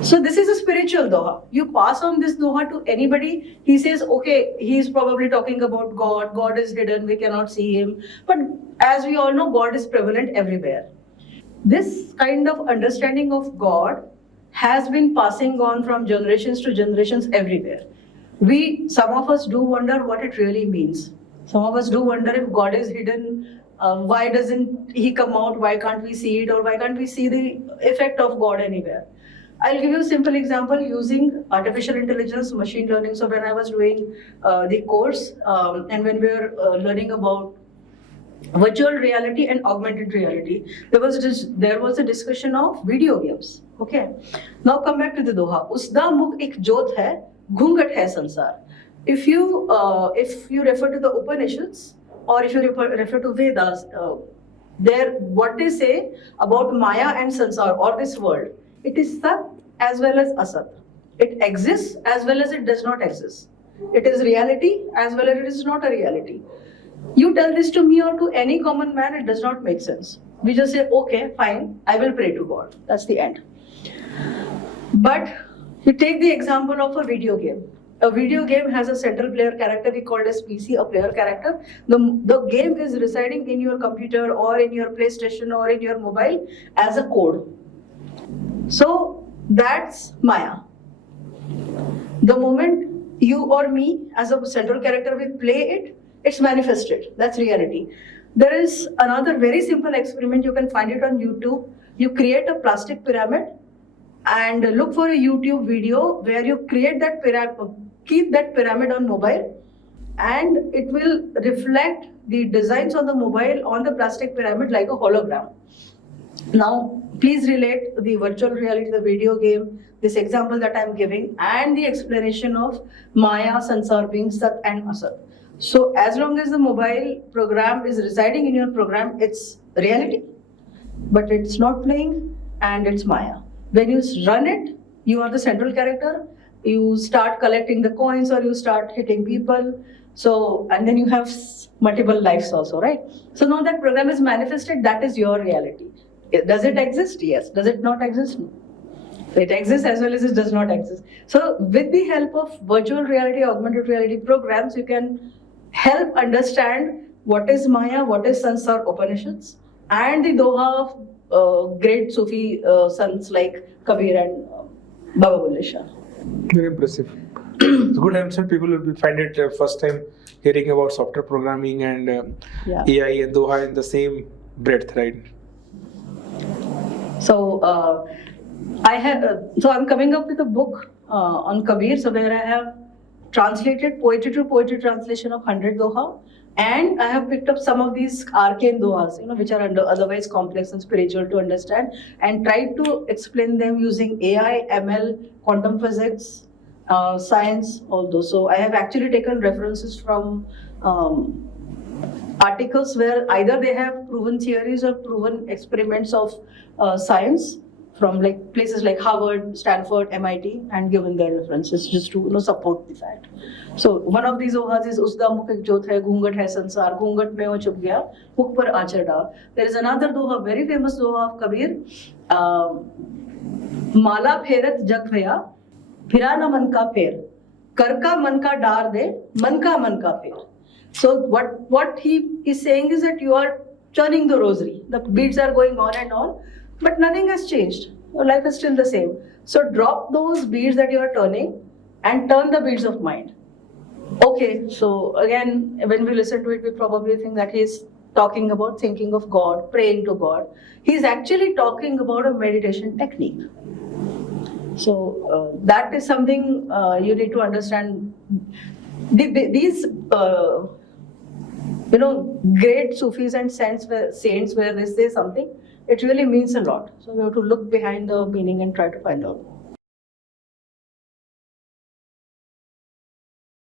So this is a spiritual doha. You pass on this doha to anybody. He says, okay, he is probably talking about God. God is hidden. We cannot see him. But as we all know, God is prevalent everywhere. This kind of understanding of God has been passing on from generations to generations everywhere. Some of us do wonder what it really means. Some of us do wonder if God is hidden. Why doesn't he come out? Why can't we see it? Or why can't we see the effect of God anywhere? I'll give you a simple example using artificial intelligence, machine learning. So when I was doing the course and when we were learning about virtual reality and augmented reality, there was a discussion of video games. Okay. Now come back to the doha. Usda mukh ek jyot hai, घूंघट hai sansar. If you refer to the Upanishads or if you refer to Vedas, what they say about Maya and Sansar or this world, it is Sat as well as Asat. It exists as well as it does not exist. It is reality as well as it is not a reality. You tell this to me or to any common man, it does not make sense. We just say, okay, fine, I will pray to God. That's the end. But you take the example of a video game. A video game has a central player character we called as PC, a player character. The game is residing in your computer or in your PlayStation or in your mobile as a code. So that's Maya. The moment you or me as a central character we play it, it's manifested. That's reality. There is another very simple experiment. You can find it on YouTube. You create a plastic pyramid and look for a YouTube video where you create that pyramid, keep that pyramid on mobile, and it will reflect the designs on the mobile on the plastic pyramid like a hologram. Now, please relate the virtual reality, the video game, this example that I'm giving, and the explanation of Maya, Sansar being Sat and Asat. So, as long as the mobile program is residing in your program, it's reality, but it's not playing and it's Maya. When you run it, you are the central character. You start collecting the coins or you start hitting people. So, and then you have multiple lives also, right? So now that program is manifested, that is your reality. Does it exist? Yes. Does it not exist? No. It exists as well as it does not exist. So with the help of virtual reality, augmented reality programs, you can help understand what is Maya, what is Sansar Upanishads, and the Doha of great Sufi sons like Kabir and Baba Bulle Shah. Very impressive. It's good. I'm sure people will find it first time hearing about software programming and AI and Doha in the same breadth, right? So I'm coming up with a book on Kabir, so where I have translated poetry to poetry translation of 100 Doha, and I have picked up some of these arcane Dohas, which are otherwise complex and spiritual to understand, and tried to explain them using AI, ML, quantum physics, science, all those. So I have actually taken references from articles where either they have proven theories or proven experiments of science from like places like Harvard, Stanford, MIT, and given their references just to support the fact. So one of these dohas is Usda mukh ek jyot hai, घूंघट hai sansar, घूंघट में वो छुप गया, मुख पर आंचल डाल. There is another doha, very famous doha of Kabir, माला फेरत जग भया, फिरा न मन का फेर, कर का मन का डार दे, मन का फेर. So what he is saying is that you are turning the rosary. The beads are going on and on, but nothing has changed. Your life is still the same. So drop those beads that you are turning and turn the beads of mind. Okay, so again, when we listen to it, we probably think that he's talking about thinking of God, praying to God. He's actually talking about a meditation technique. So that is something you need to understand. These great Sufis and saints where they say something, it really means a lot. So we have to look behind the meaning and try to find out.